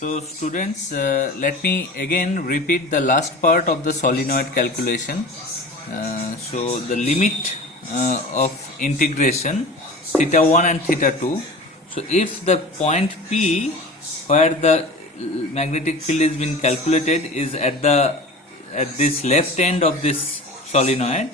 So students, let me again repeat the last part of the solenoid calculation. So the limit of integration theta 1 and theta 2. So if the point P where the magnetic field is being calculated is at this left end of this solenoid,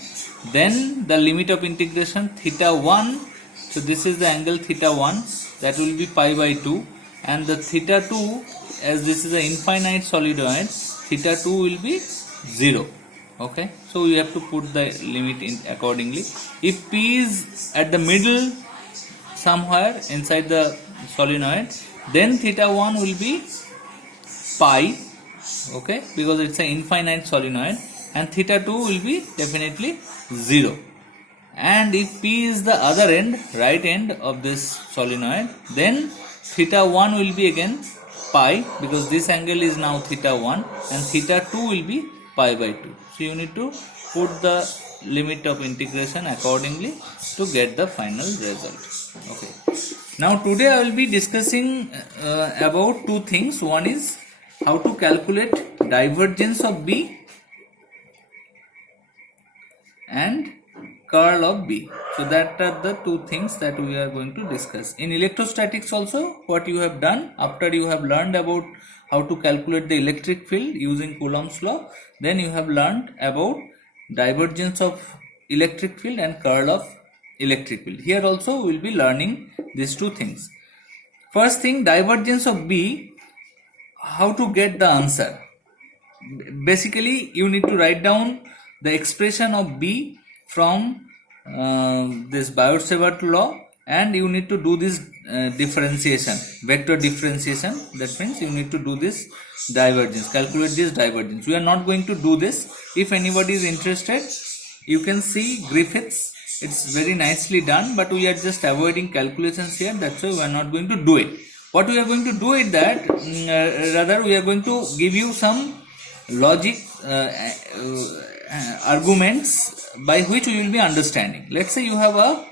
then the limit of integration theta 1, so this is the angle theta 1, that will be pi by 2, and the theta 2, as this is an infinite solenoid, theta 2 will be 0. Okay, so we have to put the limit in accordingly. If P is at the middle somewhere inside the solenoid, then theta 1 will be pi, okay, because it's an infinite solenoid, and theta 2 will be definitely 0. And if P is the other end, right end of this solenoid, then theta 1 will be again pi, because this angle is now theta 1, and theta 2 will be pi by 2. So you need to put the limit of integration accordingly to get the final result. Okay. Now today I will be discussing about two things. One is how to calculate divergence of B and curl of B. So that are the two things that we are going to discuss. In electrostatics also, what you have done after you have learned about how to calculate the electric field using Coulomb's law, then you have learned about divergence of electric field and curl of electric field. Here also we will be learning these two things. First thing, divergence of B, how to get the answer. Basically you need to write down the expression of B from this Biot-Savart law, and you need to do this differentiation, vector differentiation. That means you need to do this divergence, calculate this divergence. We are not going to do this. If anybody is interested, you can see Griffiths, it's very nicely done, but we are just avoiding calculations here, that's why we are not going to do it. What we are going to do is that rather we are going to give you some logic arguments by which we will be understanding. Let's say you have a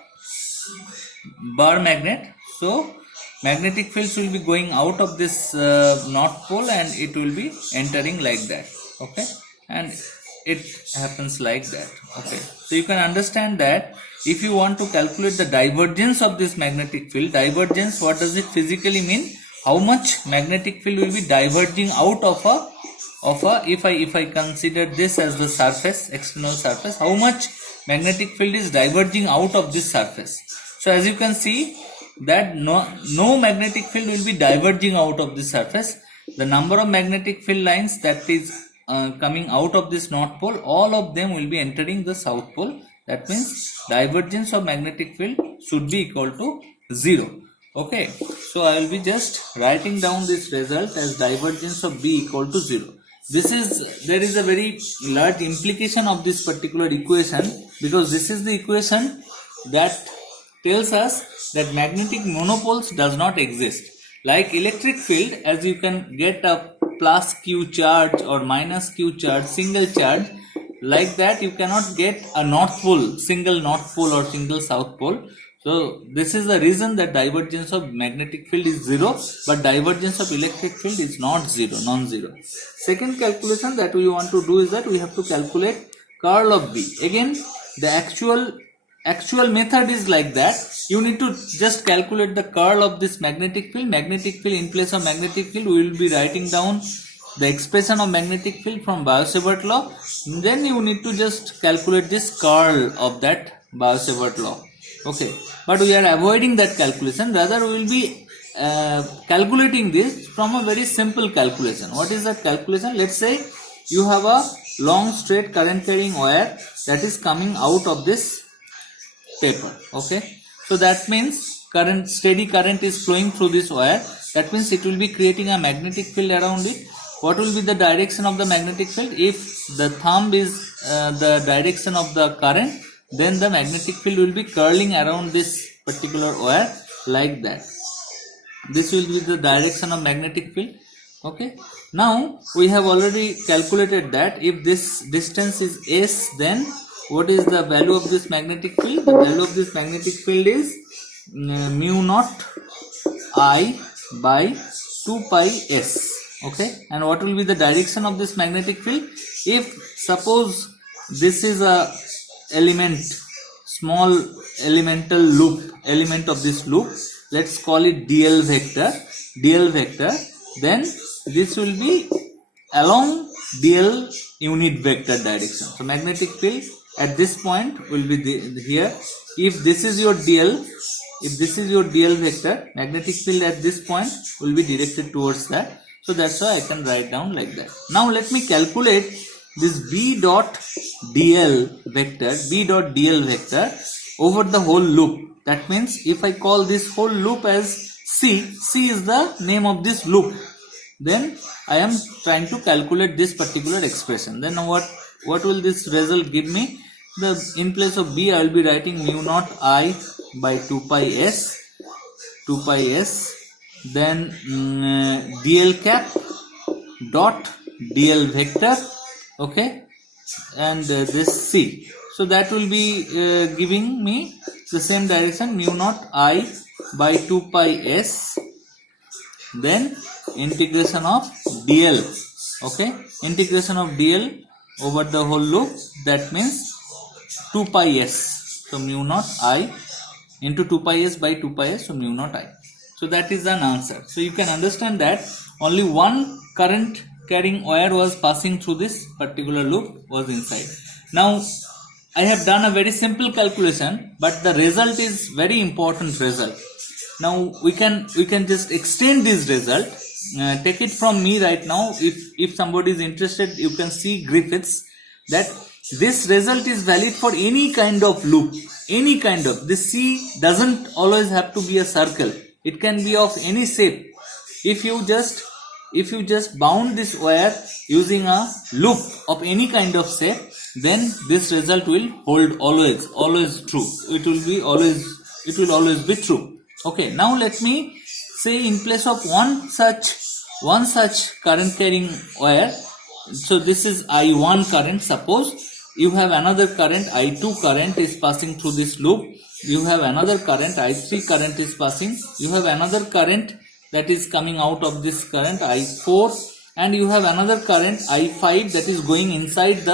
bar magnet, so magnetic fields will be going out of this north pole and it will be entering like that, okay, and it happens like that. Okay, so you can understand that if you want to calculate the divergence of this magnetic field, divergence, what does it physically mean? How much magnetic field will be diverging out of a if I consider this as the surface, external surface, how much magnetic field is diverging out of this surface? So as you can see that no magnetic field will be diverging out of this surface. The number of magnetic field lines that is coming out of this north pole, all of them will be entering the south pole. That means divergence of magnetic field should be equal to 0. Okay, so I will be just writing down this result as divergence of B equal to 0. There is a very large implication of this particular equation, because this is the equation that tells us that magnetic monopoles does not exist. Like electric field, as you can get a plus Q charge or minus Q charge, single charge, like that you cannot get a north pole, single north pole or single south pole. So this is the reason that divergence of magnetic field is 0, but divergence of electric field is not 0, non-zero. Second calculation that we want to do is that we have to calculate curl of B. Again, the actual method is like that. You need to just calculate the curl of this magnetic field. Magnetic field, in place of magnetic field, we will be writing down the expression of magnetic field from Biot-Savart law. Then you need to just calculate this curl of that Biot-Savart law. Okay, but we are avoiding that calculation. Rather, we will be calculating this from a very simple calculation. What is that calculation? Let's say you have a long straight current carrying wire that is coming out of this paper. Okay, so that means steady current is flowing through this wire. That means it will be creating a magnetic field around it. What will be the direction of the magnetic field? If the thumb is the direction of the current, then the magnetic field will be curling around this particular wire like that. This will be the direction of magnetic field. Okay, now we have already calculated that if this distance is S, then what is the value of this magnetic field? The value of this magnetic field is mu naught I by 2 pi s. Okay, and what will be the direction of this magnetic field? If suppose this is a element, small elemental loop, element of this loop, let's call it dl vector, then this will be along dl unit vector direction. So magnetic field at this point will be here. If this is your dl vector, magnetic field at this point will be directed towards that. So that's why I can write down like that. Now let me calculate this b dot dl vector over the whole loop. That means if I call this whole loop as C is the name of this loop, then I am trying to calculate this particular expression. Then what will this result give me? In place of b, I will be writing mu naught I by 2 pi s, then dl cap dot dl vector, okay, and this c. So that will be giving me the same direction, mu naught I by 2 pi s, then integration of dl, okay, integration of dl over the whole loop, that means 2 pi s. So mu naught I into 2 pi s by 2 pi s, so mu naught I. So that is an answer. So you can understand that only one current carrying wire was passing through this particular loop, was inside. Now I have done a very simple calculation, but the result is very important result. Now we can just extend this result. Take it from me right now. If somebody is interested, you can see Griffiths, that this result is valid for any kind of loop, any kind of. This C doesn't always have to be a circle. It can be of any shape. If you just bound this wire using a loop of any kind of shape, then this result will hold always true. It will always be true. Okay, now let me say in place of one such current carrying wire, so this is I1 current. Suppose you have another current, I2 current is passing through this loop. You have another current, I3 current is passing. You have another current that is coming out of this current, I4, and you have another current, I5, that is going inside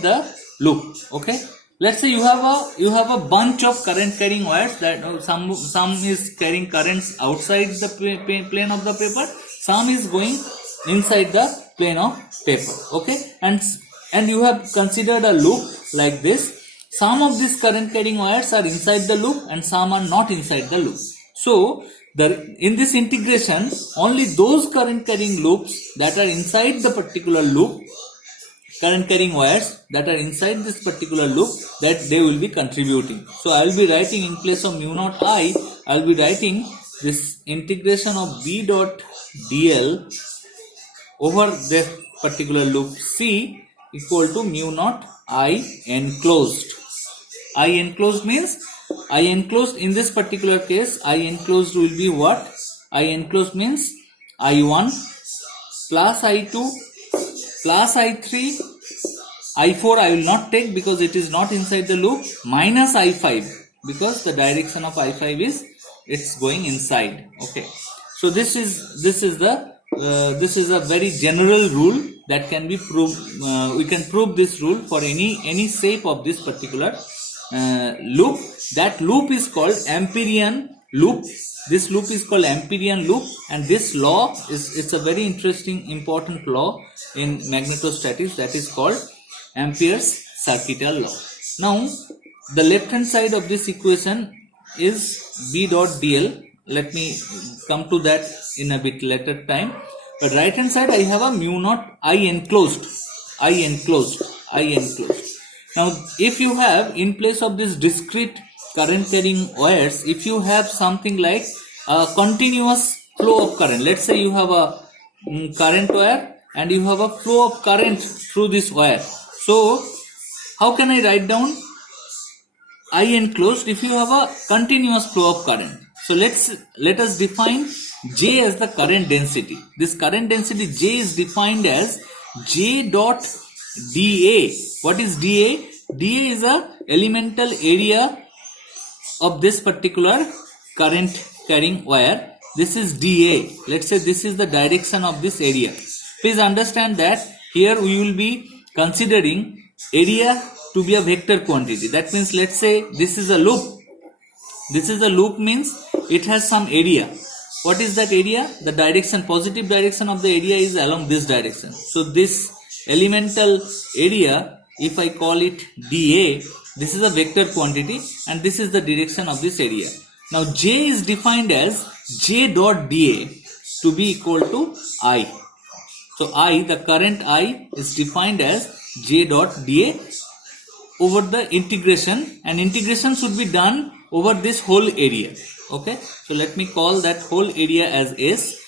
the loop. Okay, let's say you have a bunch of current carrying wires, that some is carrying currents outside the plane of the paper, some is going inside the plane of paper. Okay, and you have considered a loop like this. Some of these current carrying wires are inside the loop and some are not inside the loop. So in this integration, only those current carrying loops that are inside the particular loop, current carrying wires that are inside this particular loop, that they will be contributing. So I will be writing in place of mu naught I will be writing this integration of b dot dl over this particular loop C equal to mu naught I enclosed. I enclosed means, I enclosed in this particular case, I enclosed will be what? I enclosed means I1 plus I2 plus I3, I4 I will not take because it is not inside the loop, minus I5 because the direction of I5 is, it's going inside. Okay, so this is a very general rule that can be proved. We can prove this rule for any shape of this particular loop. That loop is called Amperian loop. This loop is called Amperian loop, and this law it's a very interesting, important law in magnetostatics, that is called Ampere's Circuital law. Now the left hand side of this equation is b dot dl. Let me come to that in a bit later time. But right hand side I have a mu naught I enclosed. Now if you have, in place of this discrete current carrying wires, if you have something like a continuous flow of current, let's say you have a current wire and you have a flow of current through this wire. So how can I write down I enclosed if you have a continuous flow of current? So let us define J as the current density. This current density J is defined as J dot dA. What is dA? dA is a elemental area of this particular current carrying wire. This is dA. Let's say this is the direction of this area. Please understand that here we will be considering area to be a vector quantity. That means let's say this is a loop. This is a loop means it has some area. What is that area? The direction, positive direction of the area is along this direction. So this elemental area, if I call it dA, this is a vector quantity and this is the direction of this area. Now J is defined as J dot dA to be equal to I. So I, the current I, is defined as J dot dA over the integration, and integration should be done over this whole area. Okay, so let me call that whole area as S.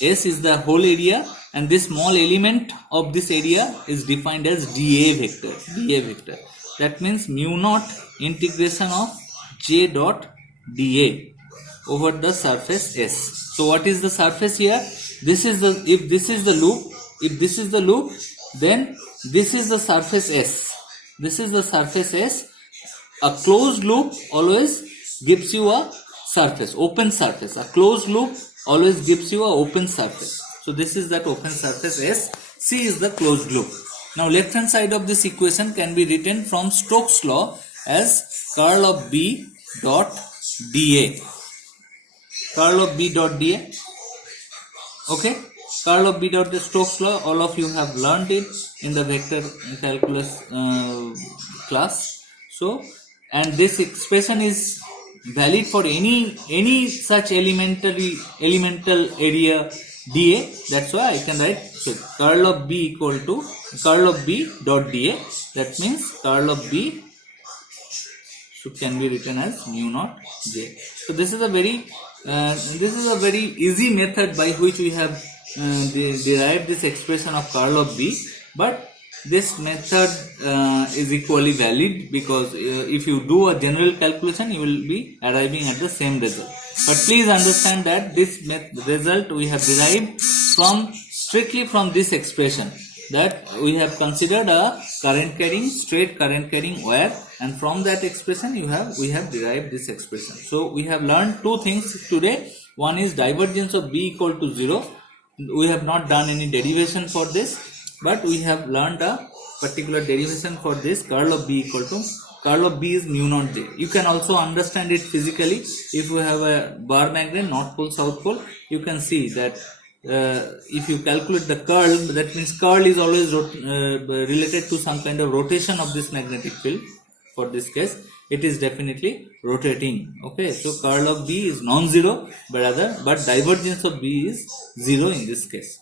S is the whole area and this small element of this area is defined as dA vector. dA vector. That means mu naught integration of J dot dA over the surface S. So what is the surface here? This is the, if this is the loop, then this is the surface S. This is the surface S. A closed loop always gives you a surface, open surface. A closed loop always gives you a open surface. So this is that open surface S. C is the closed loop. Now left hand side of this equation can be written from Stokes' law as curl of B dot dA. Curl of B dot dA. Okay, curl of B dot the Stokes' law, all of you have learned it in the vector calculus class. So, and this expression is valid for any such elemental area dA. That's why I can write, so curl of B equal to curl of B dot dA. That means curl of B can be written as mu naught J. So this is a very easy method by which we have derived this expression of curl of B, but this method is equally valid because if you do a general calculation you will be arriving at the same result. But please understand that this result we have derived strictly from this expression, that we have considered a straight current carrying wire, and from that expression we have derived this expression. So we have learned two things today. One is divergence of B equal to 0. We have not done any derivation for this, but we have learned a particular derivation for this. Curl of B equal to, curl of B is mu naught J. You can also understand it physically. If you have a bar magnet, north pole, south pole, you can see that if you calculate the curl, that means curl is always related to some kind of rotation of this magnetic field. For this case, it is definitely rotating. Okay, so curl of B is non-zero, but divergence of B is 0 in this case.